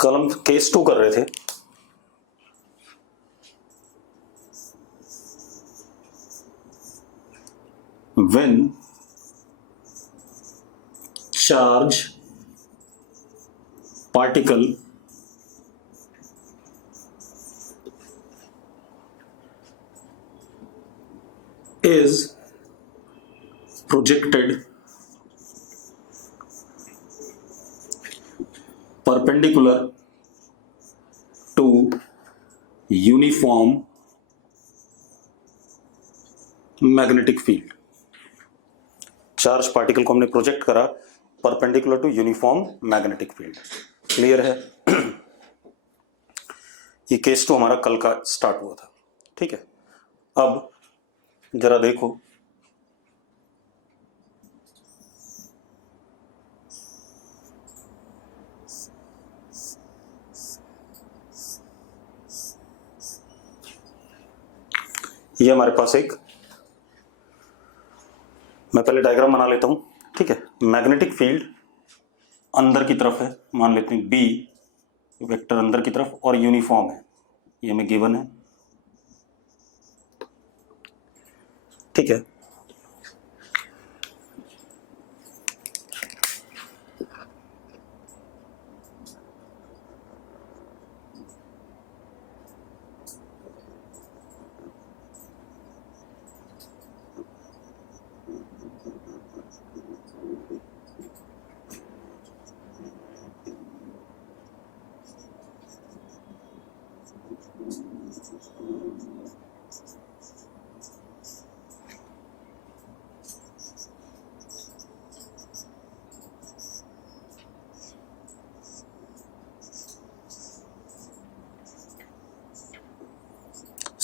कल हम केस 2 कर रहे थे। When charge particle is projected perpendicular to uniform magnetic field. Charge particle को हमने प्रोजेक्ट करा perpendicular to uniform magnetic field. Clear है? ये केस 2 हमारा कल का स्टार्ट हुआ था। ठीक है, अब जरा देखो, ये हमारे पास एक, मैं पहले डायग्राम बना लेता हूं। ठीक है, मैग्नेटिक फील्ड अंदर की तरफ है, मान लेते हैं बी वेक्टर अंदर की तरफ, और यूनिफॉर्म है, ये हमें गिवन है। ठीक है,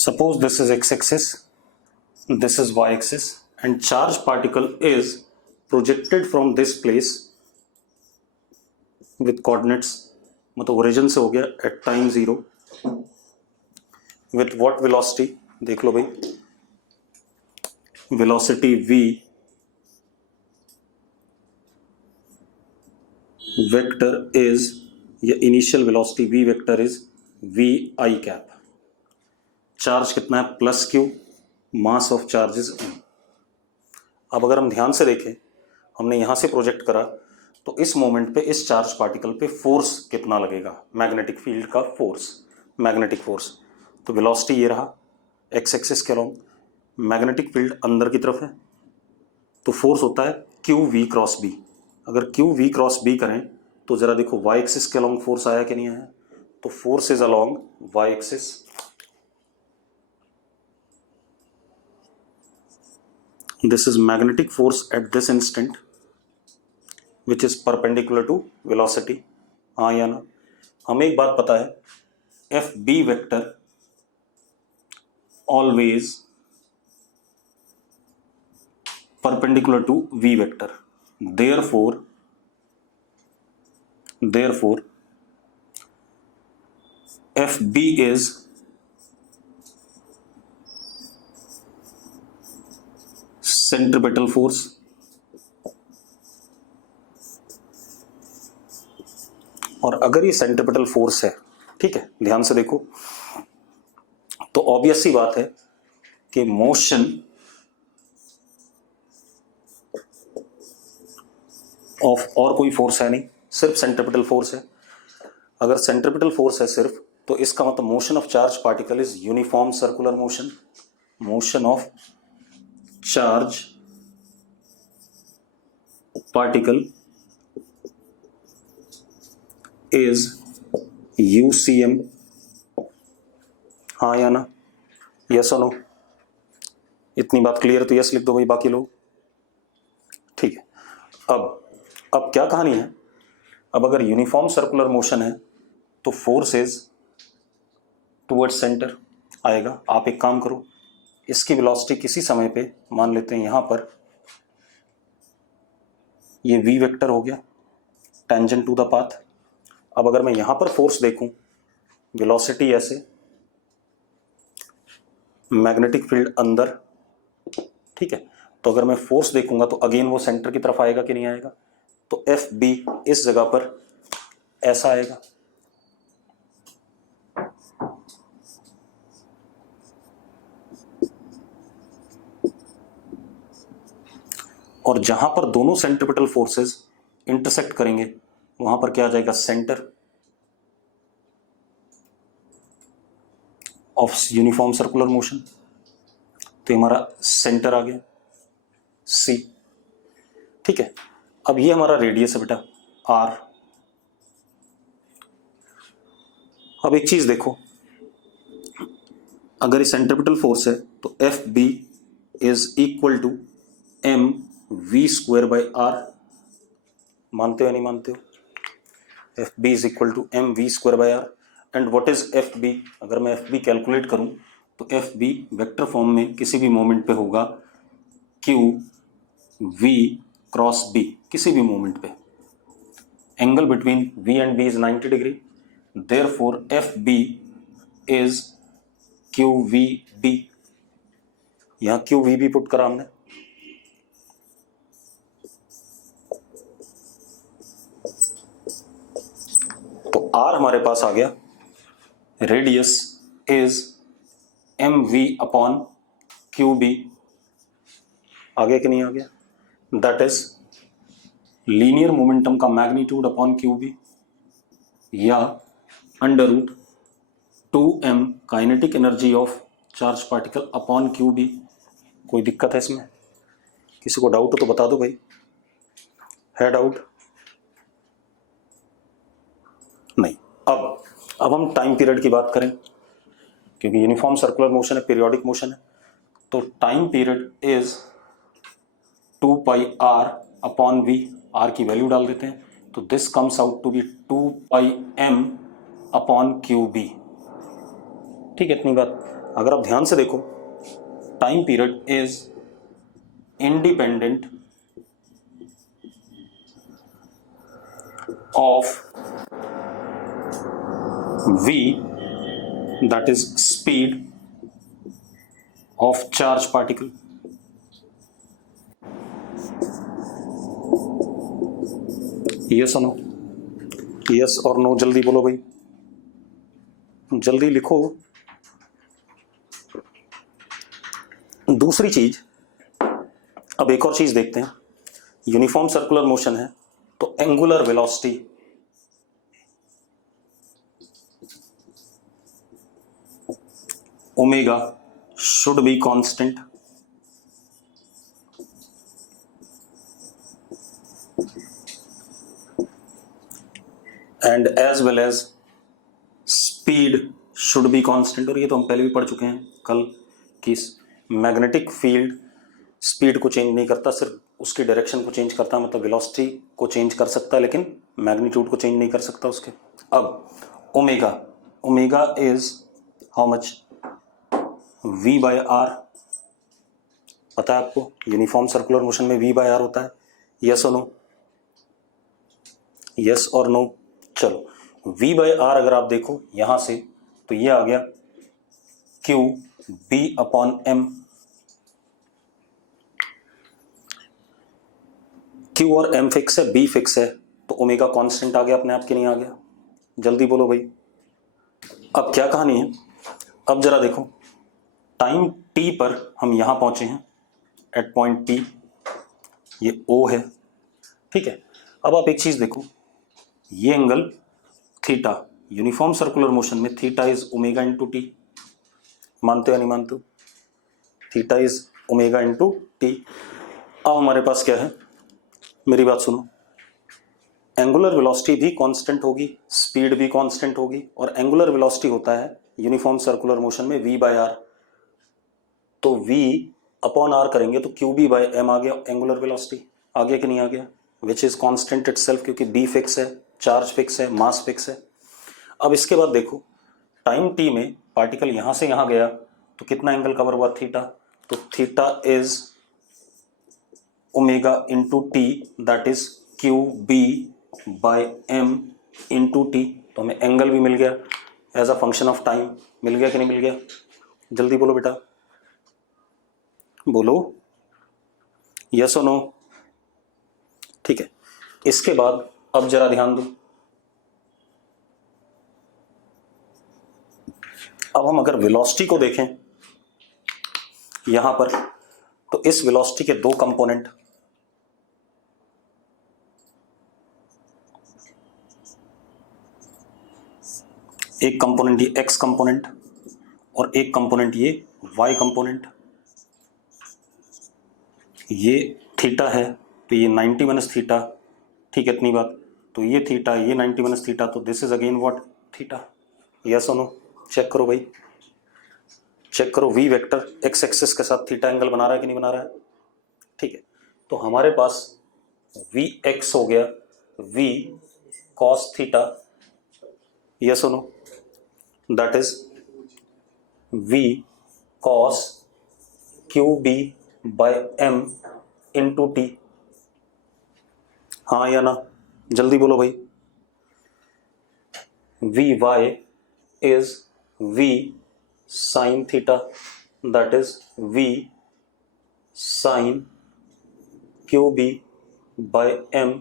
suppose this is x-axis, this is y-axis, and charge particle is projected from this place with coordinates, मतलब ओरिजिन से हो गया at time 0 with what velocity, देख लो भाई, velocity v vector is, या initial velocity v vector is v I cap। Charge कितना है? Plus Q, mass of charges m। अब अगर हम ध्यान से देखें, हमने यहां से प्रोजेक्ट करा तो इस मोमेंट पे इस चार्ज पार्टिकल पे फोर्स कितना लगेगा? मैग्नेटिक फील्ड का फोर्स, मैग्नेटिक फोर्स। तो वेलोसिटी ये रहा एक्स एक्सिस के अलोंग, मैग्नेटिक फील्ड अंदर की तरफ है, तो फोर्स होता है क्यू वी क्रॉस बी। अगर क्यू वी क्रॉस बी करें तो जरा देखो वाई एक्सिस के अलोंग फोर्स आया कि नहीं आया? तो force is along y axis. This is magnetic force at this instant which is perpendicular to velocity। हाँ या ना? हमें एक बात पता है, f b vector always perpendicular to v vector, therefore fb is centripetal force. और अगर ये सेंट्रिपेटल फोर्स है, ठीक है, ध्यान से देखो, तो ऑब्वियस सी बात है कि मोशन ऑफ और कोई फोर्स है नहीं, सिर्फ सेंट्रिपेटल फोर्स है। अगर सेंट्रिपेटल फोर्स है सिर्फ, तो इसका मतलब motion of charge particle is uniform circular motion. Motion of charge particle is UCM। हाँ या ना? यस और नो? इतनी बात क्लियर तो यस लिख दो भाई, बाकी लोग। ठीक है, अब क्या कहानी है? अब अगर यूनिफॉर्म सर्कुलर मोशन है तो फोर्स इज टुवर्ड्स सेंटर आएगा। आप एक काम करो, इसकी वेलोसिटी किसी समय पे मान लेते हैं यहां पर, ये v वेक्टर हो गया टेंजेंट टू द पाथ। अब अगर मैं यहां पर फोर्स देखूं, वेलोसिटी ऐसे, मैग्नेटिक फील्ड अंदर, ठीक है, तो अगर मैं फोर्स देखूंगा तो अगेन वो सेंटर की तरफ आएगा कि नहीं आएगा? तो एफ बी इस जगह पर ऐसा आएगा, और जहां पर दोनों सेंट्रिपिटल फोर्सेस इंटरसेक्ट करेंगे वहां पर क्या आ जाएगा, centre of uniform circular motion. तो ये हमारा सेंटर आ गया सी। ठीक है, अब ये हमारा रेडियस है बेटा आर। अब एक चीज देखो, अगर ये सेंट्रिपिटल फोर्स है तो f B is equal to m v square by r. मानते हो या नहीं मानते हो? F B is equal to m v square by r. And what is f b? अगर मैं एफ बी कैलकुलेट करूं तो एफ बी वेक्टर फॉर्म में किसी भी मोमेंट पे होगा क्यू वी क्रॉस बी, किसी भी मोमेंट पे। Angle between V and B is 90 degree, therefore F B is Q V B. यहां क्यू वी बी पुट करा हमने। तो आर हमारे पास आ गया, radius is M we upon Q B. आ गया कि नहीं आ गया? दैट इज लीनियर मोमेंटम का मैग्नीट्यूड अपॉन क्यू बी, या under root 2m kinetic energy of charge particle upon Q B. कोई दिक्कत है इसमें? किसी को डाउट हो तो बता दो भाई। है डाउट? नहीं। अब हम टाइम पीरियड की बात करें, क्योंकि यूनिफॉर्म सर्कुलर मोशन है, पीरियोडिक मोशन है। तो time period is 2 pi r upon v. R की वैल्यू डाल देते हैं, तो this comes out to be 2 pi m upon Q b. ठीक है, इतनी बात। अगर आप ध्यान से देखो, time period is independent of v, that is speed of charge particle. yes or no? yes और no जल्दी बोलो भाई, जल्दी लिखो। दूसरी चीज, अब एक और चीज देखते हैं। यूनिफॉर्म सर्कुलर मोशन है तो angular velocity omega should be constant, and as well as speed should be constant। और ये तो हम पहले भी पढ़ चुके हैं कल कि मैग्नेटिक फील्ड स्पीड को चेंज नहीं करता, सिर्फ उसकी डायरेक्शन को चेंज करता है। मतलब वेलोसिटी को चेंज कर सकता है लेकिन मैग्नीट्यूड को चेंज नहीं कर सकता उसके। अब omega, omega is how much? v by r. पता है आपको यूनिफॉर्म सर्कुलर मोशन में v बाय आर होता है। यस और नो? यस और नो? चलो, v बाय आर अगर आप देखो यहां से तो ये आ गया q b upon m। q और m फिक्स है, b फिक्स है, तो ओमेगा कांस्टेंट आ गया अपने आप के, नहीं आ गया? जल्दी बोलो भाई। अब क्या कहानी है? अब जरा देखो, टाइम t पर हम यहां पहुंचे हैं एट पॉइंट P, ये O है। ठीक है, अब आप एक चीज देखो, ये angle theta, uniform circular motion में theta is omega into T. मानते हो या नहीं मानते हो? Theta is omega into T. अब हमारे पास क्या है, मेरी बात सुनो, एंगुलर वेलोसिटी भी कांस्टेंट होगी, स्पीड भी कांस्टेंट होगी, और एंगुलर वेलोसिटी होता है यूनिफॉर्म सर्कुलर मोशन में v बाय आर। तो v अपॉन आर करेंगे तो क्यू बी बाई एम आ गया एंगुलर वेलोसिटी। आ गया कि नहीं आ गया? विच इज कांस्टेंट इटसेल्फ, क्योंकि b फिक्स है, चार्ज फिक्स है, मास फिक्स है। अब इसके बाद देखो, टाइम t में पार्टिकल यहां से यहां गया तो कितना एंगल कवर हुआ? थीटा। तो theta is omega into T, that is Q B by M into T. तो हमें एंगल भी मिल गया as a function of time. मिल गया कि नहीं मिल गया? जल्दी बोलो बेटा, बोलो यस और नो? ठीक है, इसके बाद अब जरा ध्यान दो। अब हम अगर वेलोसिटी को देखें यहां पर, तो इस वेलोसिटी के दो कंपोनेंट, एक कंपोनेंट ये एक्स कंपोनेंट और एक कंपोनेंट ये वाई कंपोनेंट। ये थीटा है तो ये 90 माइनस थीटा, ठीक है इतनी बात। तो ये थीटा, ये 90 माइनस थीटा, तो this is again what, theta. Yes और नो? चेक करो भाई, चेक करो। वी वेक्टर एक्स एक्सिस के साथ थीटा एंगल बना रहा है कि नहीं बना रहा है? ठीक है, तो हमारे पास वी एक्स हो गया वी कॉस थीटा, यस और no? That is v cos Q B by M into t. हाँ या ना, जल्दी बोलो भाई। V y is v sine theta, that is v sine q B by M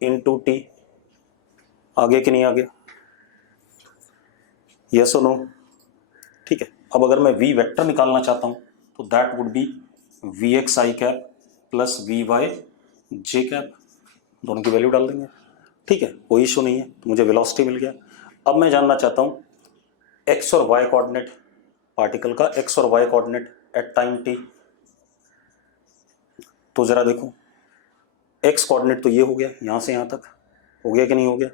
into t. आगे कि नहीं आगे? यस और नो? ठीक है, अब अगर मैं वी वेक्टर निकालना चाहता हूं तो that would be v x i cap plus v y j cap, दोनों की वैल्यू डाल देंगे। ठीक है, कोई इशू नहीं है, तो मुझे वेलोसिटी मिल गया। अब मैं जानना चाहता हूं एक्स और वाई कोऑर्डिनेट पार्टिकल का, एक्स और Y coordinate at time t. तो जरा देखो, एक्स कोऑर्डिनेट तो ये हो गया, यहां से यहां तक हो गया कि नहीं हो गया?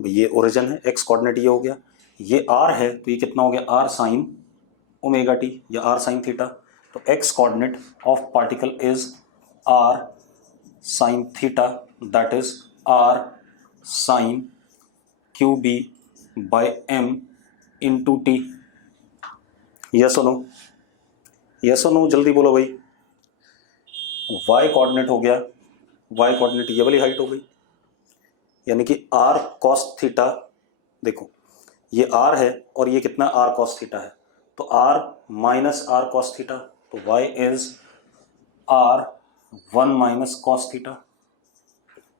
ये ओरिजिन है, एक्स कोऑर्डिनेट ये हो गया, ये आर है तो ये कितना हो गया, आर साइन ओमेगा टी या आर साइन थीटा। तो x coordinate of particle is r sine theta, that is r sine q B by M into t. Yes और नो? यस और नो, जल्दी बोलो भाई। वाई कोऑर्डिनेट हो गया, Y coordinate ये वाली हाइट हो गई, यानी कि आर कॉस थीटा। देखो ये आर है और ये कितना आर कॉस थीटा है, तो R minus R cos theta, तो Y is R 1 minus cos theta,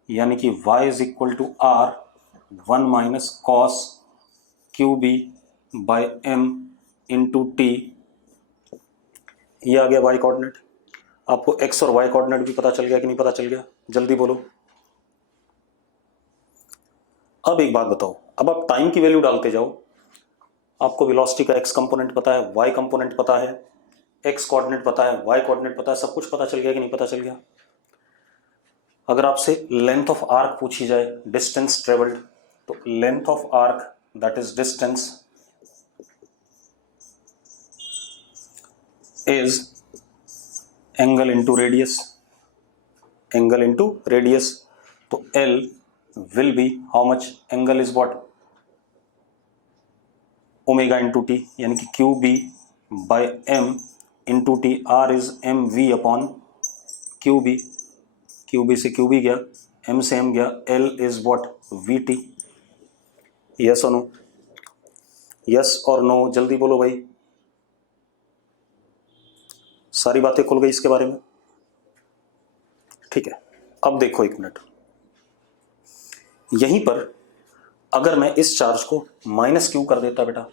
यानी कि Y is equal to R 1 minus cos Q B by M into T. ये आ गया वाई कोऑर्डिनेट। आपको एक्स और वाई कोऑर्डिनेट भी पता चल गया कि नहीं पता चल गया? जल्दी बोलो। अब एक बात बताओ, अब आप टाइम की वैल्यू डालते जाओ। आपको वेलोसिटी का एक्स कंपोनेंट पता है, वाई कंपोनेंट पता है, एक्स कोऑर्डिनेट पता है, वाई कोऑर्डिनेट पता है, सब कुछ पता चल गया कि नहीं पता चल गया? अगर आपसे लेंथ ऑफ आर्क पूछी जाए, डिस्टेंस ट्रेवल्ड, तो length of arc that is distance is angle into radius, angle into radius. तो L will be how much? Angle is what? Omega into T, यानी कि QB by M into T। R is MV upon QB, QB से QB गया, M से M गया, L is what? VT। Yes or no? Yes or no? जल्दी बोलो भाई, सारी बातें खुल गई इसके बारे में? ठीक है, अब देखो एक मिनट, यहीं पर अगर मैं इस चार्ज को माइनस क्यू कर देता, बेटा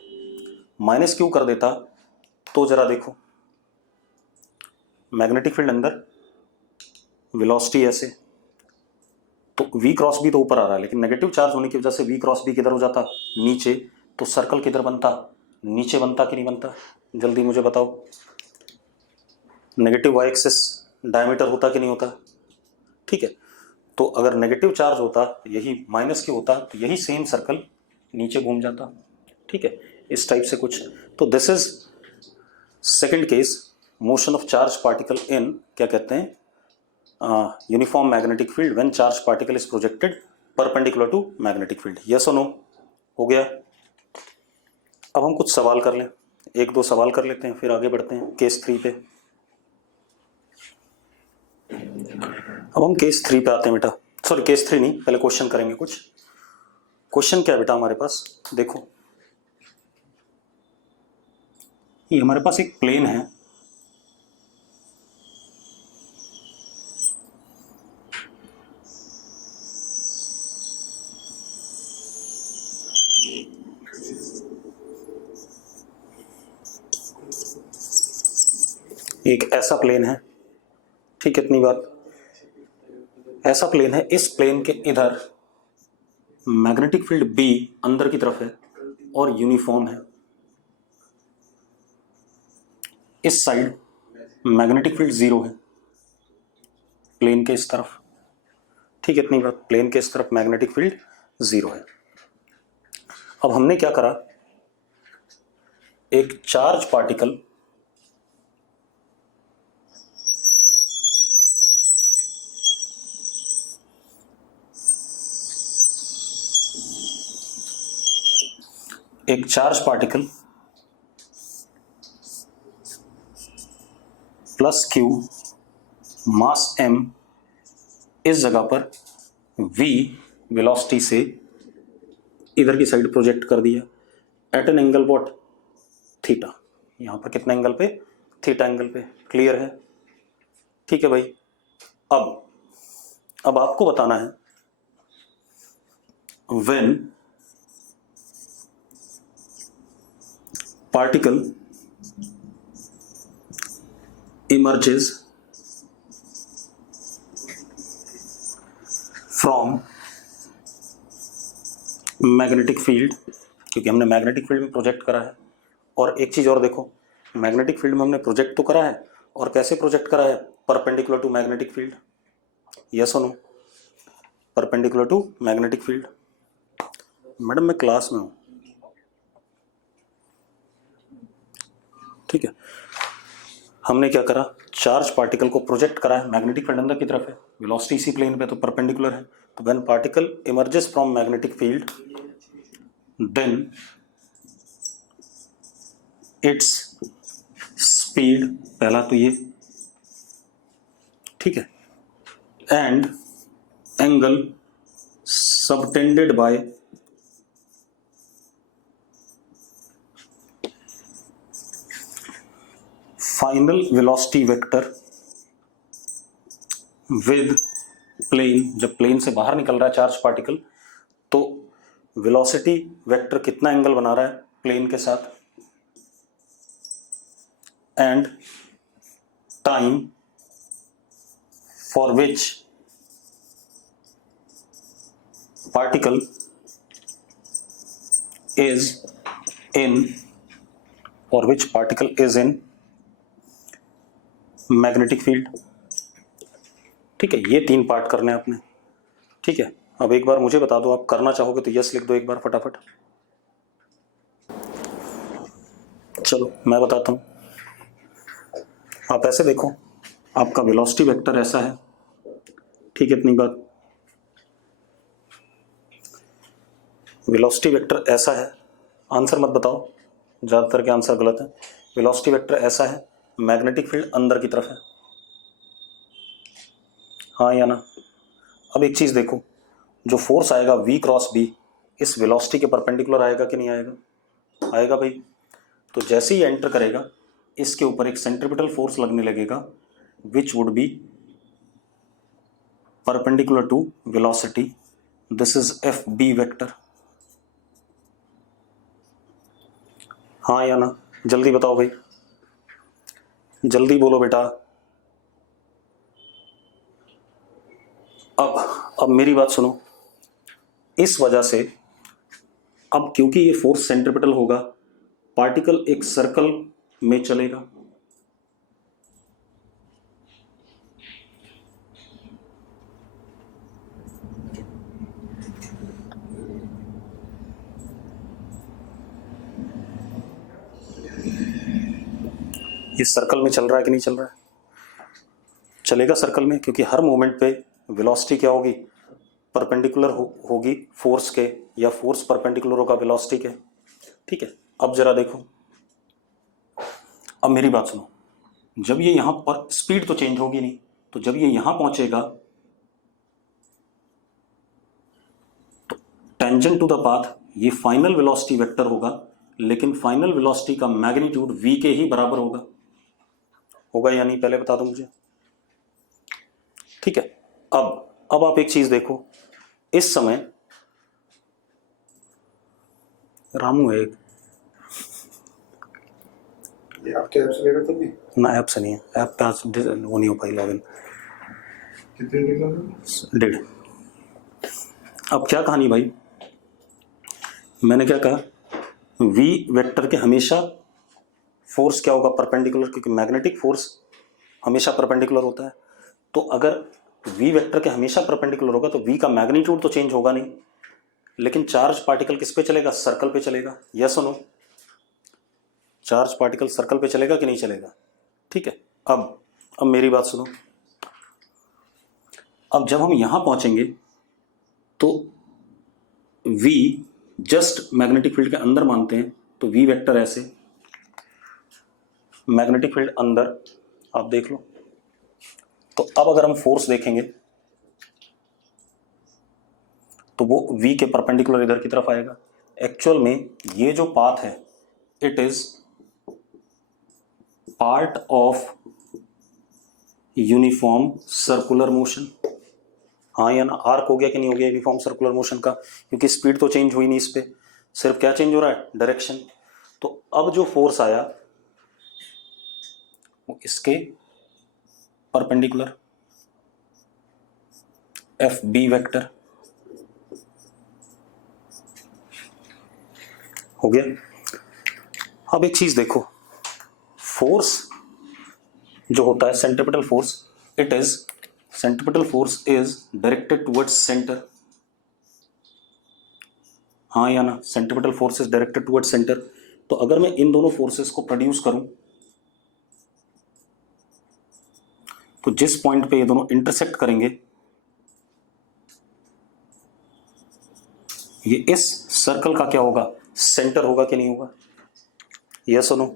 माइनस क्यू कर देता, तो जरा देखो मैग्नेटिक फील्ड अंदर, वेलोसिटी ऐसे, तो वी क्रॉस बी तो ऊपर आ रहा है, लेकिन नेगेटिव चार्ज होने की वजह से वी क्रॉस बी किधर हो जाता, नीचे। तो सर्कल किधर बनता, नीचे बनता कि नहीं बनता? जल्दी मुझे बताओ। नेगेटिव वाई एक्सिस डायमीटर होता कि नहीं होता? ठीक है, तो अगर नेगेटिव चार्ज होता, यही माइनस क्यू होता, तो यही सेम सर्कल नीचे घूम जाता। ठीक है, इस टाइप से कुछ। तो this is second case, motion of charge particle in, क्या कहते हैं, uniform magnetic field when charge particle is projected perpendicular to magnetic field. Yes और नो? हो गया। अब हम कुछ सवाल कर लें, एक दो सवाल कर लेते हैं, फिर आगे बढ़ते हैं केस 3 पे। अब हम केस 3 पे आते हैं बेटा, सॉरी केस 3 नहीं, पहले क्वेश्चन करेंगे कुछ। क्वेश्चन क्या है बेटा हमारे पास, देखो ये हमारे पास एक प्लेन है, एक ऐसा प्लेन है, ठीक, इतनी बात, ऐसा प्लेन है, इस प्लेन के इधर मैग्नेटिक फील्ड बी अंदर की तरफ है और यूनिफॉर्म है। इस साइड मैग्नेटिक फील्ड 0 है, प्लेन के इस तरफ, ठीक है, इतनी बात, प्लेन के इस तरफ मैग्नेटिक फील्ड 0 है। अब हमने क्या करा, एक charge particle plus Q mass m इस जगह पर v वेलोसिटी से इधर की साइड प्रोजेक्ट कर दिया at an angle what, theta. यहां पर कितना एंगल पे, थीटा एंगल पे। क्लियर है? ठीक है भाई। अब आपको बताना है when particle emerges from magnetic field, क्योंकि हमने मैग्नेटिक फील्ड में प्रोजेक्ट करा है। और एक चीज और देखो, मैग्नेटिक फील्ड में हमने प्रोजेक्ट तो करा है, और कैसे प्रोजेक्ट करा है, perpendicular to magnetic field. Yes और no? Perpendicular to magnetic field. Madam मैं क्लास में हूं, ठीक है। हमने क्या करा, चार्ज पार्टिकल को प्रोजेक्ट करा है, मैग्नेटिक फील्ड अंदर की तरफ है, वेलोसिटी इसी प्लेन पे, तो परपेंडिकुलर है। तो when particle emerges from magnetic field then its speed, पहला तो ये, ठीक है, and angle subtended by final velocity vector with plane. जब प्लेन से बाहर निकल रहा है चार्ज पार्टिकल, तो वेलोसिटी वेक्टर कितना एंगल बना रहा है प्लेन के साथ, and time for which particle is in magnetic field. ठीक है, ये 3 पार्ट करने हैं आपने। ठीक है, अब एक बार मुझे बता दो, आप करना चाहोगे तो यस लिख दो एक बार फटाफट। चलो मैं बताता हूं, आप ऐसे देखो, आपका वेलोसिटी वेक्टर ऐसा है, ठीक है, इतनी बात, वेलोसिटी वेक्टर ऐसा है, आंसर मत बताओ, ज़्यादातर के आंसर गलत है। वेलोसिटी वेक्टर ऐसा है, मैग्नेटिक फील्ड अंदर की तरफ है, हाँ या ना? अब एक चीज़ देखो, जो फोर्स आएगा v क्रॉस b इस वेलोसिटी के परपेंडिकुलर आएगा कि नहीं आएगा? आएगा भाई। तो जैसे ही एंटर करेगा, इसके ऊपर एक सेंट्रीपिटल फोर्स लगने लगेगा which would be perpendicular to velocity, this is f b vector, हाँ या ना? जल्दी बताओ भाई, जल्दी बोलो बेटा। अब मेरी बात सुनो, इस वजह से अब क्योंकि ये फोर्स सेंट्रीपिटल होगा, पार्टिकल एक सर्कल में चलेगा, ये सर्कल में चल रहा है कि नहीं चल रहा है? चलेगा सर्कल में, क्योंकि हर मोमेंट पे वेलोसिटी क्या होगी, परपेंडिकुलर होगी फोर्स के, या फोर्स परपेंडिकुलर होगा वेलोसिटी के। ठीक है, अब जरा देखो, अब मेरी बात सुनो, जब ये यहां पर स्पीड तो चेंज होगी नहीं, तो जब ये यहां पहुंचेगा तो टेंजेंट टू द पाथ ये फाइनल वेलोसिटी वेक्टर होगा, लेकिन फाइनल वेलोसिटी का मैग्नीट्यूड v के ही बराबर होगा या नहीं, पहले बता दो मुझे। ठीक है, अब आप एक चीज देखो, इस समय रामू है एक, आपके ऐप से ले रहे थे ना ऐप से नहीं है, ऐप पे आज वो नहीं हो पाई लॉगिन, कितने दिन 1.5। अब क्या कहानी भाई, मैंने क्या कहा, वी वेक्टर के हमेशा फोर्स क्या होगा, परपेंडिकुलर, क्योंकि मैग्नेटिक फोर्स हमेशा परपेंडिकुलर होता है। तो अगर वी वेक्टर के हमेशा परपेंडिकुलर होगा तो वी का मैग्नीट्यूड तो चेंज होगा नहीं, लेकिन चार्ज पार्टिकल किस पे चलेगा, सर्कल पे चलेगा। यस और नो, चार्ज पार्टिकल सर्कल पे चलेगा कि नहीं चलेगा। ठीक है, अब मेरी बात सुनो। अब जब हम यहां पहुंचेंगे तो v जस्ट मैग्नेटिक फील्ड के अंदर मानते हैं, तो v वेक्टर ऐसे, मैग्नेटिक फील्ड अंदर, आप देख लो। तो अब अगर हम फोर्स देखेंगे तो वो v के परपेंडिकुलर इधर की तरफ आएगा। एक्चुअल में ये जो पाथ है it is part of uniform circular motion. हाँ या ना, आर्क हो गया कि नहीं हो गया यूनिफॉर्म सर्कुलर मोशन का, क्योंकि स्पीड तो चेंज हुई नहीं, इस पे सिर्फ क्या चेंज हो रहा है, डायरेक्शन। तो अब जो फोर्स आया वो इसके परपेंडिकुलर, एफ बी वेक्टर हो गया। अब एक चीज देखो, फोर्स जो होता है centripetal force, it is centripetal force is directed towards centre. हाँ या ना, centripetal force is directed towards centre. तो अगर मैं इन दोनों फोर्सेस को प्रोड्यूस करूं तो जिस पॉइंट पे ये दोनों इंटरसेक्ट करेंगे ये इस सर्कल का क्या होगा, सेंटर होगा कि नहीं होगा। यस और नो,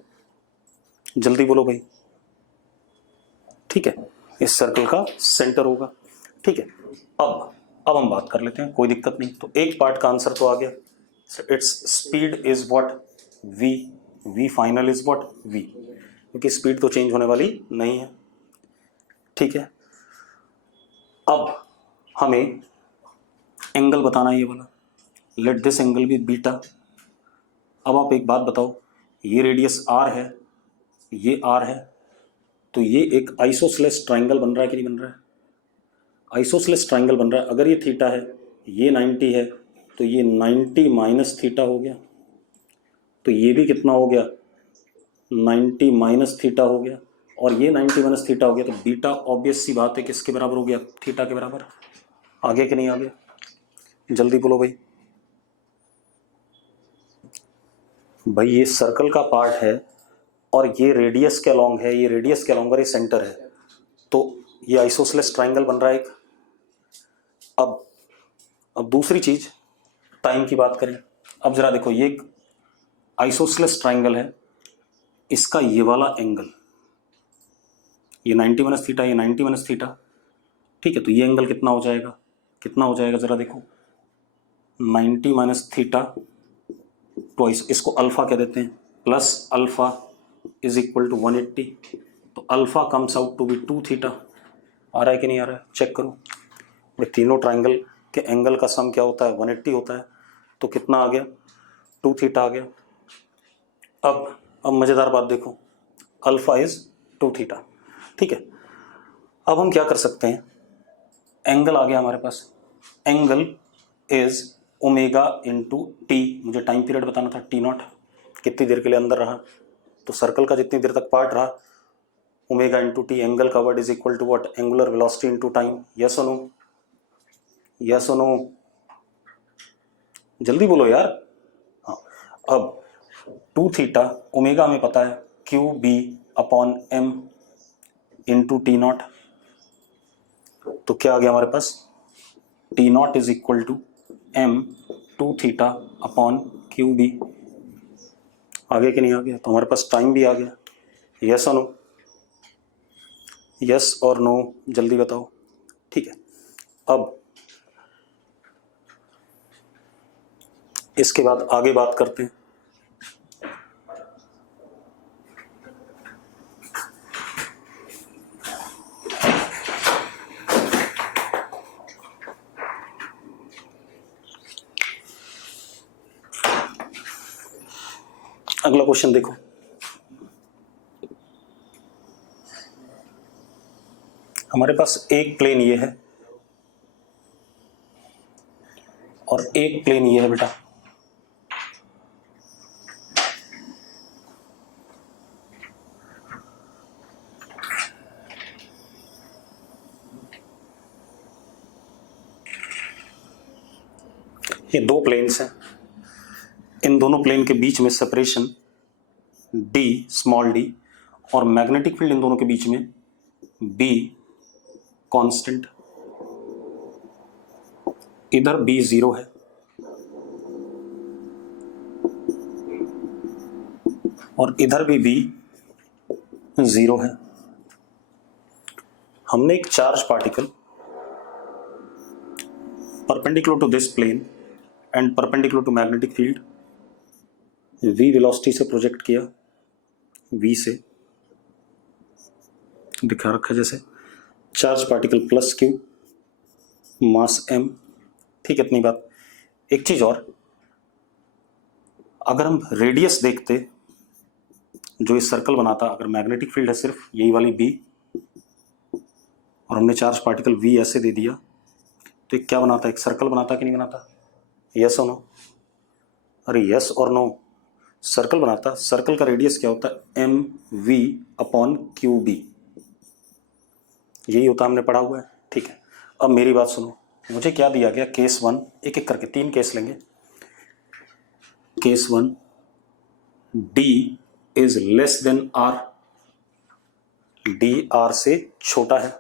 जल्दी बोलो भाई। ठीक है, इस सर्कल का सेंटर होगा। ठीक है, अब हम बात कर लेते हैं, कोई दिक्कत नहीं। तो एक पार्ट का आंसर तो आ गया, its speed is what, v, v final is what, v, क्योंकि स्पीड तो चेंज होने वाली नहीं है। ठीक है, अब हमें एंगल बताना है ये वाला, let this angle be beta. अब आप एक बात बताओ, ये रेडियस आर है, ये आर है, तो ये एक आइसोसेलेस ट्राइंगल बन रहा है कि नहीं बन रहा है, आइसोसेलेस ट्राइंगल बन रहा है। अगर ये थीटा है, ये 90 है, तो ये 90 माइनस थीटा हो गया, तो ये भी कितना हो गया, 90 माइनस थीटा हो गया, और ये 90 माइनस थीटा हो गया। तो बीटा ऑब्वियस सी बात है किसके बराबर हो गया, थीटा के बराबर। आगे कि नहीं आगे, जल्दी बोलो भाई। भाई ये सर्कल का पार्ट है और ये रेडियस के अलॉन्ग है, ये रेडियस के अलॉन्ग और ये सेंटर है, तो ये आइसोसेलेस ट्राइंगल बन रहा है एक। अब दूसरी चीज, टाइम की बात करें। अब जरा देखो, ये एक आइसोसेलेस ट्राइंगल है, इसका ये वाला एंगल, ये 90 माइनस थीटा, ये 90 माइनस थीटा। ठीक है, तो ये एंगल कितना हो जाएगा, कितना हो जाएगा जरा देखो, 90 माइनस थीटा ट्वाइस, इसको अल्फा कह देते हैं, plus alpha is equal to 180। तो alpha comes out to be 2 theta. आ रहा है कि नहीं आ रहा है, चेक करो भाई। तीनों ट्राइंगल के एंगल का सम क्या होता है, 180 होता है, तो कितना आ गया, 2 थीटा आ गया। अब मजेदार बात देखो, अल्फा इज 2 थीटा। ठीक है, अब हम क्या कर सकते हैं, एंगल आ गया हमारे पास, angle is omega into T, मुझे टाइम पीरियड बताना था, टी नॉट, कितनी देर के लिए अंदर रहा, तो सर्कल का जितनी देर तक पार्ट रहा, ओमेगा इंटू टी, एंगल का word is equal to what, angular velocity into time. Yes और नो, यस और नो, जल्दी बोलो यार। हाँ, अब 2 थीटा, ओमेगा हमें पता है, Q B upon M into T nought, तो क्या आ गया हमारे पास, T nought is equal to M 2 theta upon Q B. आगे कि नहीं आ गया, तो हमारे पास टाइम भी आ गया। यस और नो, यस और नो, जल्दी बताओ। ठीक है, अब इसके बाद आगे बात करते हैं। अगला क्वेश्चन देखो, हमारे पास एक प्लेन ये है और एक प्लेन ये है बेटा। ये दो प्लेन्स हैं, इन दोनों प्लेन के बीच में सेपरेशन d स्मॉल d और मैग्नेटिक फील्ड इन दोनों के बीच में b कांस्टेंट। इधर b 0 है और इधर भी b 0 है। हमने एक charge particle perpendicular to this plane and perpendicular to magnetic field v velocity से प्रोजेक्ट किया, v से दिखा रखा जैसे charge particle plus q mass m। ठीक है, इतनी बात। एक चीज और, अगर हम रेडियस देखते जो इस सर्कल बनाता, अगर मैग्नेटिक फील्ड है सिर्फ यही वाली b और हमने चार्ज पार्टिकल v ऐसे दे दिया तो एक क्या बनाता, एक सर्कल बनाता कि नहीं बनाता? यस और नो? अरे यस और नो, सर्कल बनाता। सर्कल का रेडियस क्या होता है? M we upon Q b, यही होता, हमने पढ़ा हुआ है। ठीक है, अब मेरी बात सुनो, मुझे क्या दिया गया? केस 1, एक एक करके 3 केस लेंगे। Case 1, d is less than r, d r से छोटा है।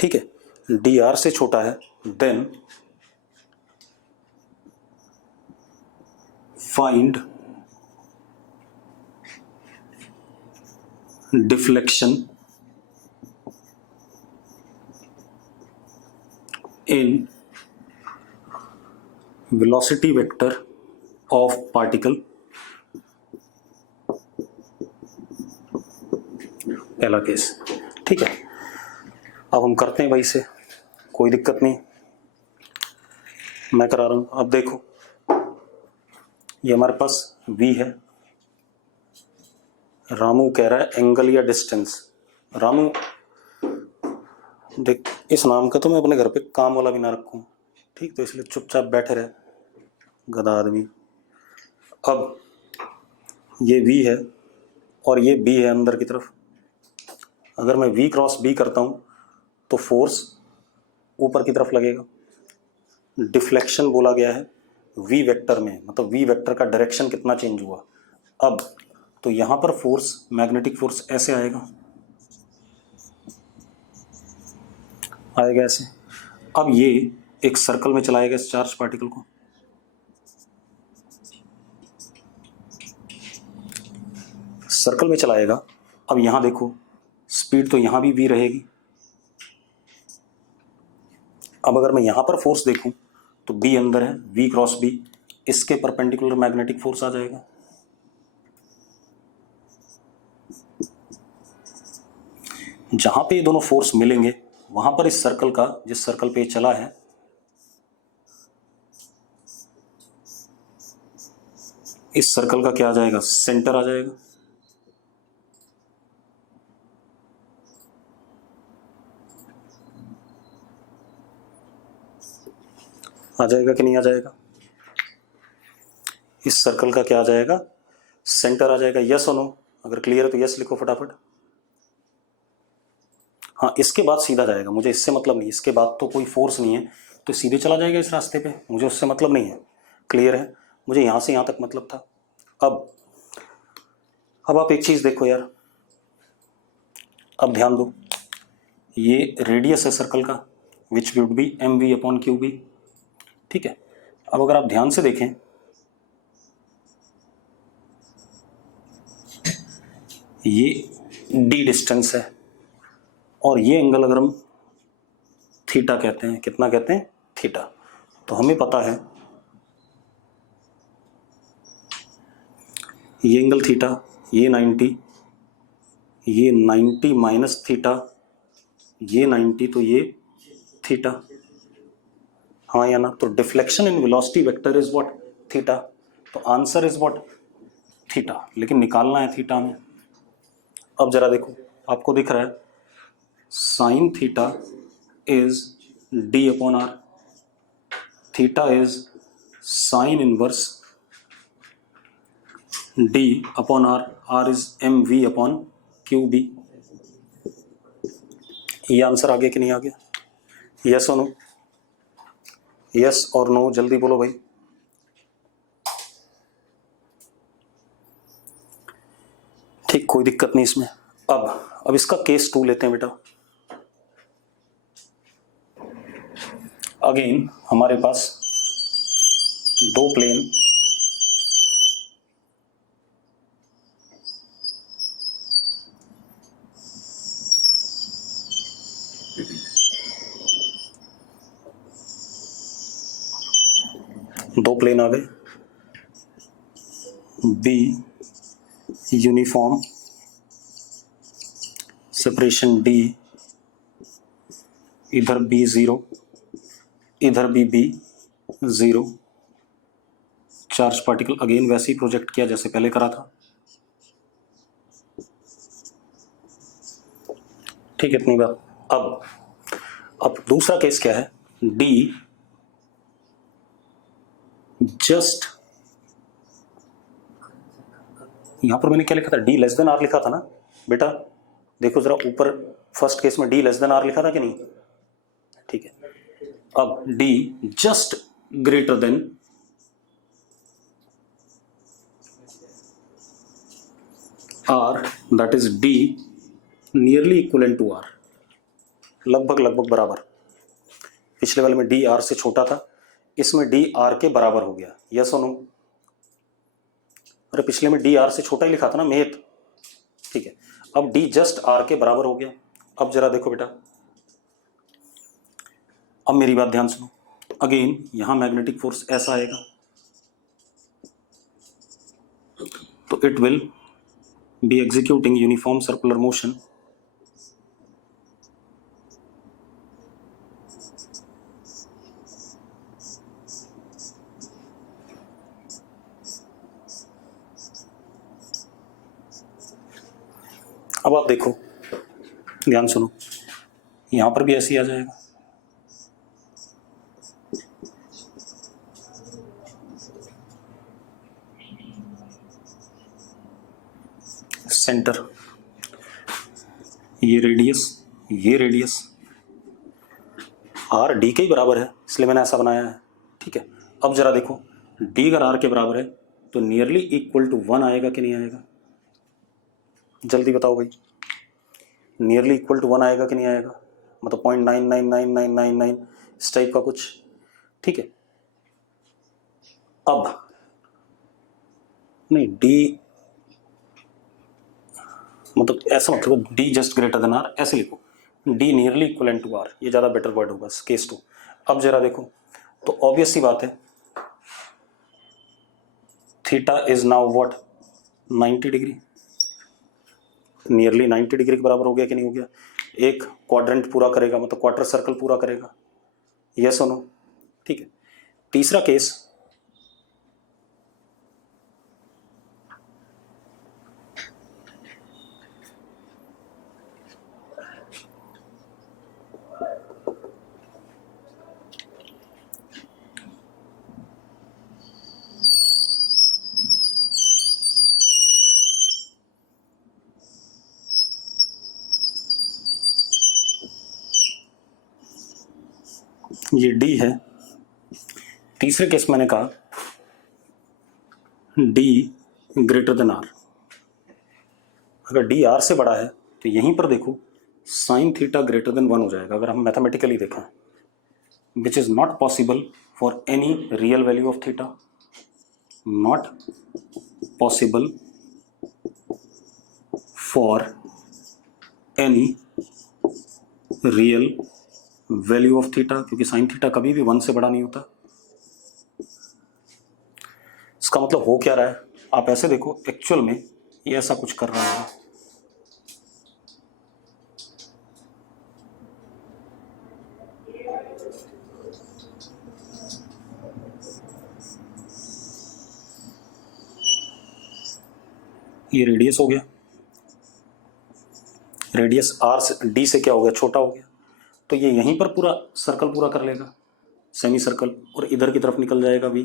ठीक है, d r से छोटा है, then find deflection in velocity vector of particle। पहला केस। ठीक है, अब हम करते हैं भाई से, कोई दिक्कत नहीं, मैं करा रहा हूं। अब देखो, ये हमारे पास v है, रामू कह रहा है एंगल या डिस्टेंस। रामू देख, इस नाम का तो मैं अपने घर पे काम वाला भी ना रखूं, ठीक, तो इसलिए चुपचाप बैठे रहे, गधा आदमी। अब ये v है और ये b है अंदर की तरफ। अगर मैं v क्रॉस b करता हूं तो फोर्स ऊपर की तरफ लगेगा। डिफ्लेक्शन बोला गया है v वेक्टर में, मतलब v वेक्टर का डायरेक्शन कितना चेंज हुआ। अब तो यहां पर फोर्स, मैग्नेटिक फोर्स ऐसे आएगा, आएगा ऐसे। अब ये एक सर्कल में चलाएगा इस चार्ज पार्टिकल को, सर्कल में चलाएगा। अब यहां देखो, स्पीड तो यहां भी v रहेगी। अब अगर मैं यहां पर फोर्स देखूं तो b अंदर है, v क्रॉस b, इसके परपेंडिकुलर मैग्नेटिक फोर्स आ जाएगा। जहां पे ये दोनों फोर्स मिलेंगे वहां पर इस सर्कल का, जिस सर्कल पे चला है, इस सर्कल का क्या आ जाएगा? सेंटर आ जाएगा। आ जाएगा कि नहीं आ जाएगा? इस सर्कल का क्या आ जाएगा? सेंटर आ जाएगा। यस और नो? अगर क्लियर है तो यस लिखो फटाफट। हाँ, इसके बाद सीधा जाएगा, मुझे इससे मतलब नहीं, इसके बाद तो कोई फोर्स नहीं है तो सीधे चला जाएगा इस रास्ते पे, मुझे उससे मतलब नहीं है। क्लियर है? मुझे यहाँ से यहाँ तक मतलब था। अब आप एक चीज़ देखो यार, अब ध्यान दो, ये रेडियस है सर्कल का, which would be m we upon Q b. ठीक है, अब अगर आप ध्यान से देखें, ये d डिस्टेंस है और ये एंगल अगर हम थीटा कहते हैं, कितना कहते हैं? थीटा। तो हमें पता है ये एंगल थीटा, ये 90, ये 90 माइनस थीटा, ये 90, तो ये थीटा। हाँ या ना? तो deflection in velocity vector is what? Theta. तो आंसर इज व्हाट? थीटा। लेकिन निकालना है थीटा में। अब जरा देखो, आपको दिख रहा है sine theta is d upon r, theta is sine inverse d upon r, r is M we upon Q b. ये आंसर आ गया कि नहीं आ गया? यस और नो? यस और नो, जल्दी बोलो भाई। ठीक, कोई दिक्कत नहीं इसमें। अब इसका केस 2 लेते हैं बेटा। अगेन हमारे पास दो प्लेन, आ गए। बी यूनिफॉर्म सेपरेशन डी, इधर बी 0, इधर भी बी 0। चार्ज पार्टिकल अगेन वैसे ही प्रोजेक्ट किया जैसे पहले करा था। ठीक, इतनी बात। अब दूसरा केस क्या है? डी जस्ट, यहां पर मैंने क्या लिखा था? डी लेस देन आर लिखा था ना बेटा? देखो जरा ऊपर, फर्स्ट केस में डी लेस देन आर लिखा था कि नहीं? ठीक है। अब d just greater than r, that is d nearly equivalent to r, लगभग बराबर। पिछले वाले में डी आर से छोटा था, इसमें डी आर के बराबर हो गया। यस और नो? अरे पिछले में डी आर से छोटा ही लिखा था ना मेथ। ठीक है, अब डी जस्ट आर के बराबर हो गया। अब जरा देखो बेटा, अब मेरी बात ध्यान सुनो। अगेन यहां मैग्नेटिक फोर्स ऐसा आएगा, तो it will be executing uniform circular motion अब आप देखो, ध्यान सुनो, यहां पर भी ऐसे ही आ जाएगा। सेंटर, ये रेडियस आर डी के ही बराबर है, इसलिए मैंने ऐसा बनाया है। ठीक है, अब जरा देखो, डी अगर आर के बराबर है तो नियरली इक्वल टू 1 आएगा कि नहीं आएगा? जल्दी बताओ भाई, नियरली इक्वल टू 1 आएगा कि नहीं आएगा? मतलब 0.999999 इस टाइप का कुछ। ठीक है, अब नहीं, डी मतलब ऐसा मतलब d just greater than r, ऐसे लिखो, d nearly equivalent to r, ये ज़्यादा बेटर वर्ड होगा केस 2। अब जरा देखो, तो ऑब्वियस सी बात है, theta is now what? 90 degree, nearly 90 degree के बराबर हो गया कि नहीं हो गया? एक क्वाड्रेंट पूरा करेगा, मतलब क्वार्टर सर्कल पूरा करेगा। यस और नो? ठीक है, तीसरा केस, ये डी है। तीसरे केस मैंने कहा डी ग्रेटर देन आर, अगर डी आर से बड़ा है तो यहीं पर देखो साइन थीटा ग्रेटर देन 1 हो जाएगा, अगर हम मैथमेटिकली देखें, which is not possible for any real value of theta, not possible for any real value of theta, क्योंकि साइन थीटा कभी भी 1 से बड़ा नहीं होता। इसका मतलब हो क्या रहा है? आप ऐसे देखो, एक्चुअल में ये ऐसा कुछ कर रहा है। ये रेडियस हो गया, रेडियस आर से डी से क्या हो गया? छोटा हो गया, तो ये यहीं पर पूरा सर्कल पूरा कर लेगा, सेमी सर्कल, और इधर की तरफ निकल जाएगा भी।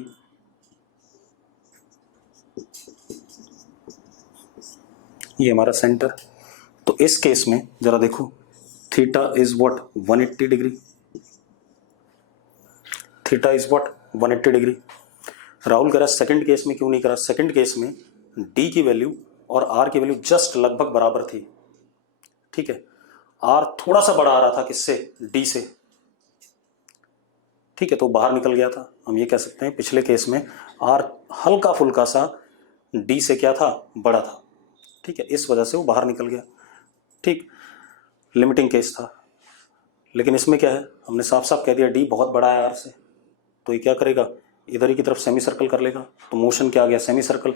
ये हमारा सेंटर। तो इस केस में जरा देखो, theta is what? 180 degree. Theta is what 180 degree. Rahul कह रहा सेकंड केस में क्यों नहीं करा? सेकंड केस में डी की वैल्यू और आर की वैल्यू जस्ट लगभग बराबर थी, ठीक है। आर थोड़ा सा बड़ा आ रहा था किससे? डी से, ठीक है, तो बाहर निकल गया था। हम ये कह सकते हैं पिछले केस में आर हल्का फुल्का सा डी से क्या था? बड़ा था, ठीक है, इस वजह से वो बाहर निकल गया, ठीक, लिमिटिंग केस था। लेकिन इसमें क्या है, हमने साफ साफ कह दिया डी बहुत बड़ा है आर से, तो ये क्या करेगा? इधर ही की तरफ सेमी सर्कल कर लेगा। तो मोशन क्या आ गया? Semi circle.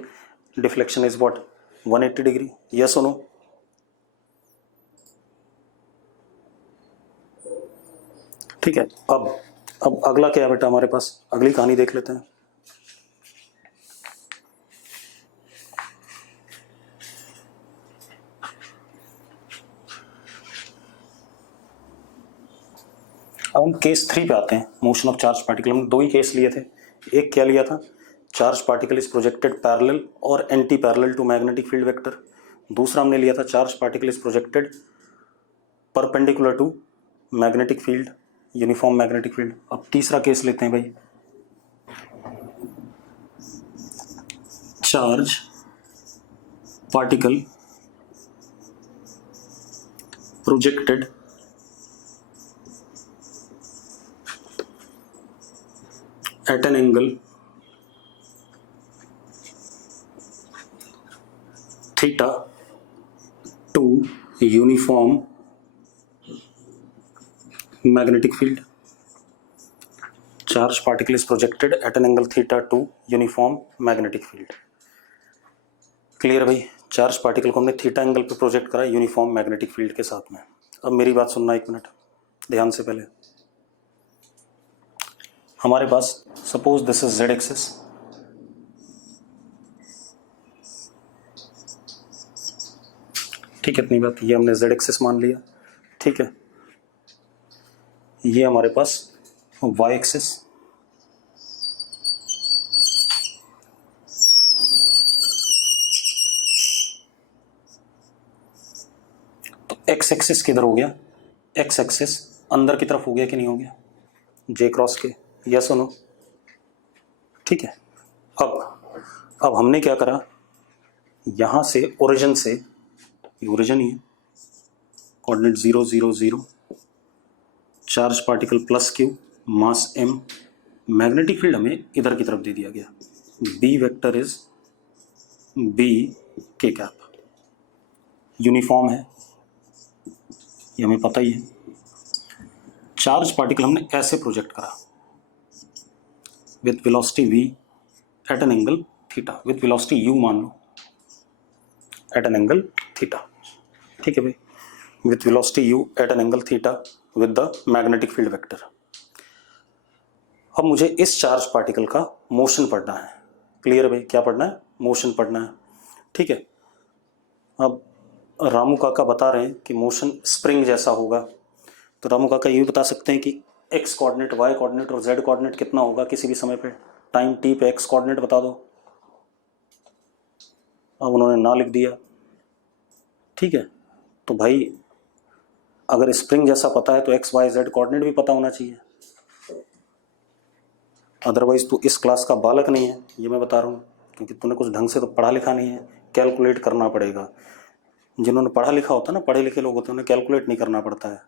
Deflection is what 180 degree. Yes और नो? ठीक है। अब अगला क्या है बेटा हमारे पास? अगली कहानी देख लेते हैं। अब हम केस 3 पे आते हैं, मोशन ऑफ चार्ज पार्टिकल। हमने 2 ही केस लिए थे। एक क्या लिया था? Charge particle is projected parallel और anti parallel to magnetic field vector. दूसरा हमने लिया था charge particle is projected perpendicular to magnetic field, uniform magnetic field. अब तीसरा केस लेते हैं भाई, charge particle projected at an angle theta to uniform magnetic field. Charge particle is projected at an angle theta to uniform magnetic field. Clear भाई? Charge particle को हमने theta angle पे project करा यूनिफॉर्म मैग्नेटिक फील्ड के साथ में। अब मेरी बात सुनना एक मिनट ध्यान से। पहले हमारे पास suppose this is Z axis, ठीक है, इतनी बात। ये हमने जेड एक्सिस मान लिया, ठीक है। ये हमारे पास वाई एक्सिस, तो एक्स एक्सिस किधर हो गया? एक्स एक्सिस अंदर की तरफ हो गया कि नहीं हो गया? जे क्रॉस के, यस और नो? ठीक है। अब हमने क्या करा, यहां से ओरिजिन से, ये ओरिजिन ही है, coordinate 0 0 0, charge particle plus Q, mass m, magnetic field हमें इधर की तरफ दे दिया गया। B vector is B k cap, uniform है, ये हमें पता ही है। चार्ज पार्टिकल हमने ऐसे प्रोजेक्ट करा with velocity v at an angle theta, with velocity u मान लो एट एन एंगल थीटा, ठीक है भाई, with velocity u at an angle theta with the magnetic field vector. अब मुझे इस चार्ज पार्टिकल का मोशन पढ़ना है। क्लियर है भाई? क्या पढ़ना है? मोशन पढ़ना है, ठीक है। अब रामू काका बता रहे हैं कि मोशन स्प्रिंग जैसा होगा, तो रामू काका ये भी बता सकते हैं कि एक्स कोऑर्डिनेट, वाई कोऑर्डिनेट और जेड कोऑर्डिनेट कितना होगा किसी भी समय पे, टाइम टी पे एक्स कोऑर्डिनेट बता दो। अब उन्होंने ना लिख दिया, ठीक है। तो भाई अगर स्प्रिंग जैसा पता है तो एक्स वाई जेड कोऑर्डिनेट भी पता होना चाहिए, अदरवाइज तू इस क्लास का बालक नहीं है, ये मैं बता रहा हूँ, क्योंकि तूने कुछ ढंग से तो पढ़ा लिखा नहीं है, कैलकुलेट करना पड़ेगा। जिन्होंने पढ़ा लिखा होता है ना, पढ़े लिखे लोग होते हैं, उन्हें कैलकुलेट नहीं करना पड़ता है।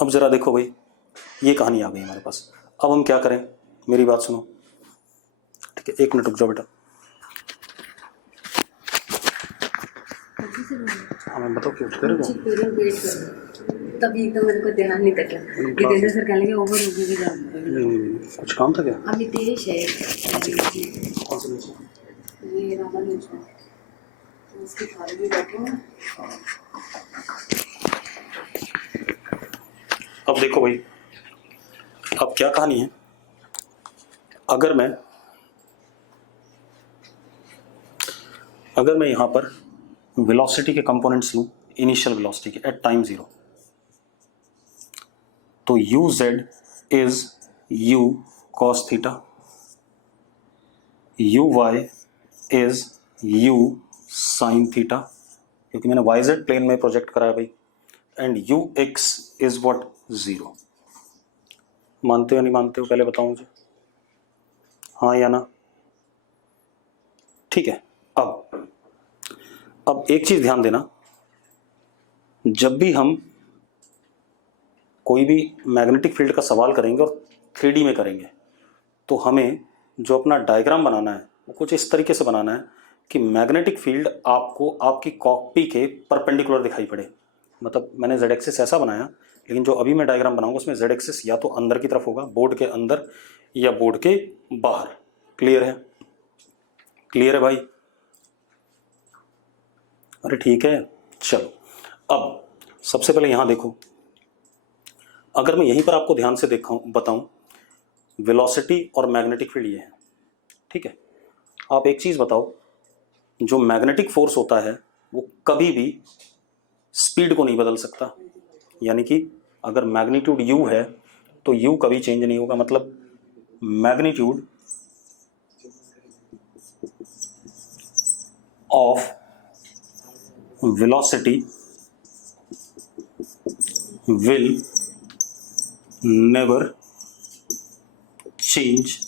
अब जरा देखो भाई, ये कहानी आ गई हमारे पास। अब हम क्या करें, मेरी बात सुनो, ठीक है, एक मिनट रुक जाओ बेटा। हमें बताओ क्यों करेगा, तभी तो मेरे को ध्यान नहीं था। जितेंद्र सर कहने के ओवर होगी भी जान। कुछ काम था क्या? अभी देश है कौन सा नीचे? ये रामन न्यूज़ में उसके सारे भी बैठे हैं। अब देखो भाई, अब क्या कहानी है, अगर मैं यहां पर वेलोसिटी के कंपोनेंट्स लूं, इनिशियल वेलोसिटी के एट टाइम 0, तो u z is u cos theta, u y is u sin theta, क्योंकि मैंने y z प्लेन में प्रोजेक्ट करा है भाई, and u x is what 0। मानते हो या नहीं मानते हो, पहले बताओ मुझे, हाँ या ना? ठीक है। अब एक चीज ध्यान देना, जब भी हम कोई भी मैग्नेटिक फील्ड का सवाल करेंगे और 3D में करेंगे, तो हमें जो अपना डायग्राम बनाना है वो कुछ इस तरीके से बनाना है कि मैग्नेटिक फील्ड आपको आपकी कॉपी के परपेंडिकुलर दिखाई पड़े। मतलब मैंने जेड एक्सिस ऐसा बनाया, लेकिन जो अभी मैं डायग्राम बनाऊंगा उसमें जेड एक्सिस या तो अंदर की तरफ होगा, बोर्ड के अंदर, या बोर्ड के बाहर। क्लियर है? क्लियर है भाई? अरे ठीक है, चलो। अब सबसे पहले यहां देखो, अगर मैं यहीं पर आपको ध्यान से बताऊं, वेलोसिटी और मैग्नेटिक फील्ड ये है, ठीक है। आप एक चीज बताओ, जो मैग्नेटिक फोर्स होता है वो कभी भी स्पीड को नहीं बदल सकता, यानी कि अगर मैग्नीट्यूड u है तो u कभी चेंज नहीं होगा। मतलब magnitude of velocity will never change.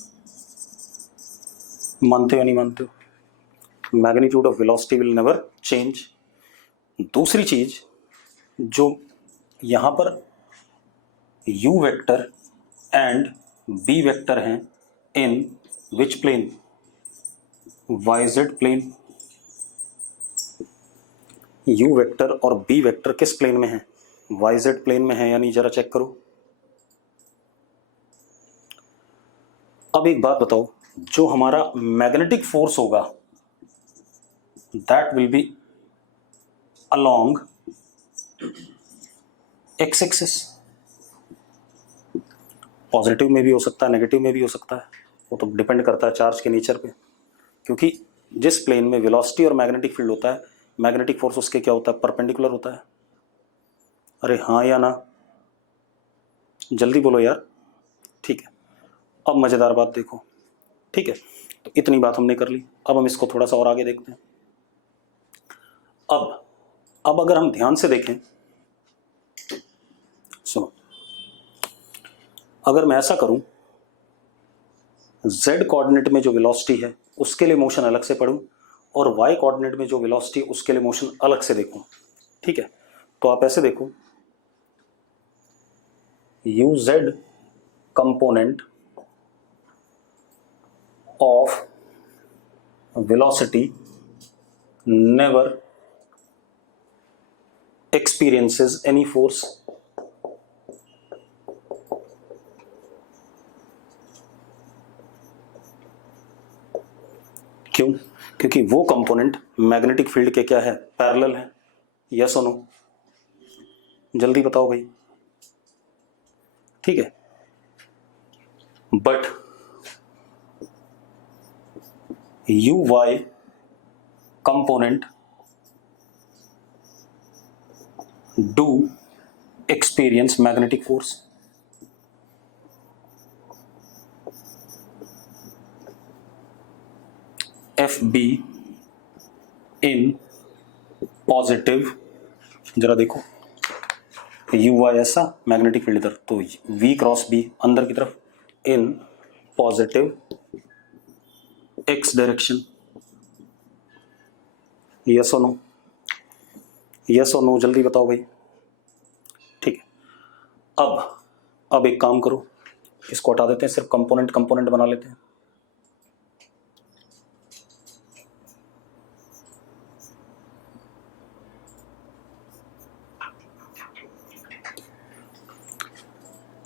मानते हो या नहीं मानते हो? Magnitude of velocity will never change. दूसरी चीज, जो यहां पर u vector and b vector हैं in which plane? yz plane. u vector और b वेक्टर किस प्लेन में है? yz प्लेन में है या नहीं, जरा चेक करो। अब एक बात बताओ, जो हमारा मैग्नेटिक फोर्स होगा that will be along x axis. Positive में भी हो सकता है, नेगेटिव में भी हो सकता है, वो तो डिपेंड करता है चार्ज के नेचर पे। क्योंकि जिस प्लेन में वेलोसिटी और मैग्नेटिक फील्ड होता है, मैग्नेटिक फोर्स उसके क्या होता है? परपेंडिकुलर होता है। अरे हाँ या ना? जल्दी बोलो यार। ठीक है, अब मजेदार बात देखो, ठीक है। तो इतनी बात हमने कर ली, अब हम इसको थोड़ा सा और आगे देखते हैं। अब अगर हम ध्यान से देखें, सुनो, अगर मैं ऐसा करूं, z कोऑर्डिनेट में जो वेलोसिटी है उसके लिए मोशन अलग से पढ़ूं, और y कोऑर्डिनेट में जो वेलोसिटी उसके लिए मोशन अलग से देखूं, ठीक है। तो आप ऐसे देखो, uz component of velocity never experiences any force। क्यों? क्योंकि वो कंपोनेंट मैग्नेटिक फील्ड के क्या है? पैरेलल है। यस और नो? जल्दी बताओ भाई। ठीक है, but u y component do experience magnetic force। FB in positive, जरा देखो, यू वाई ऐसा, मैग्नेटिक फील्ड इधर, तो V क्रॉस B अंदर की तरफ, in positive X direction. Yes और नो? यस और नो? जल्दी बताओ भाई। ठीक है, अब एक काम करो, इसको हटा देते हैं, सिर्फ कंपोनेंट बना लेते हैं।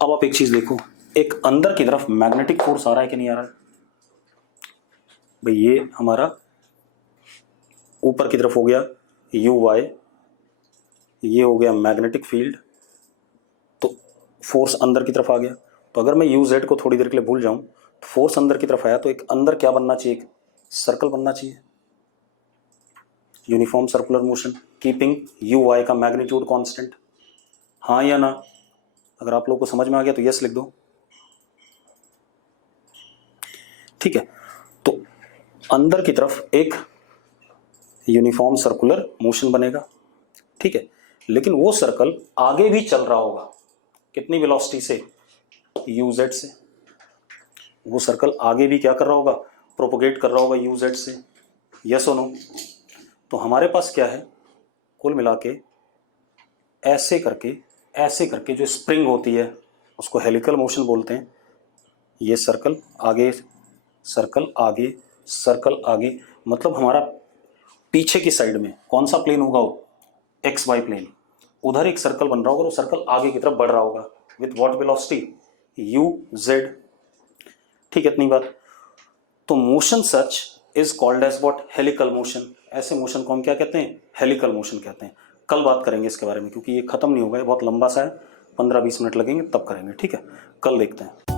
अब आप एक चीज देखो, एक अंदर की तरफ मैग्नेटिक फोर्स आ रहा है कि नहीं आ रहा है भाई? ये हमारा ऊपर की तरफ हो गया यू वाई, ये हो गया मैग्नेटिक फील्ड, तो फोर्स अंदर की तरफ आ गया। तो अगर मैं यू जेड को थोड़ी देर के लिए भूल जाऊं, तो फोर्स अंदर की तरफ आया, तो एक अंदर क्या बनना चाहिए? एक सर्कल बनना चाहिए, uniform circular motion, keeping u y का मैग्नीट्यूड कांस्टेंट। हाँ या ना? अगर आप लोगों को समझ में आ गया तो यस लिख दो। ठीक है, तो अंदर की तरफ एक यूनिफॉर्म सर्कुलर मोशन बनेगा, ठीक है, लेकिन वो सर्कल आगे भी चल रहा होगा। कितनी वेलोसिटी से? यू जेड से, वो सर्कल आगे भी क्या कर रहा होगा, प्रोपोगेट कर रहा होगा यू जेड से, यस और नो। तो हमारे पास क्या है, कुल मिला के ऐसे करके जो स्प्रिंग होती है उसको हेलिकल मोशन बोलते हैं। ये सर्कल आगे, सर्कल आगे, सर्कल आगे, मतलब हमारा पीछे की साइड में कौन सा प्लेन होगा, वो एक्स वाई प्लेन, उधर एक सर्कल बन रहा होगा, वो सर्कल आगे की तरफ बढ़ रहा होगा with what velocity, u z. ठीक है, इतनी बात। तो motion such is called as what, helical motion. ऐसे मोशन को हम क्या कहते हैं, हेलिकल मोशन कहते हैं। कल बात करेंगे इसके बारे में, क्योंकि ये खत्म नहीं होगा, ये बहुत लंबा सा है, 15-20 मिनट लगेंगे तब करेंगे। ठीक है, कल देखते हैं।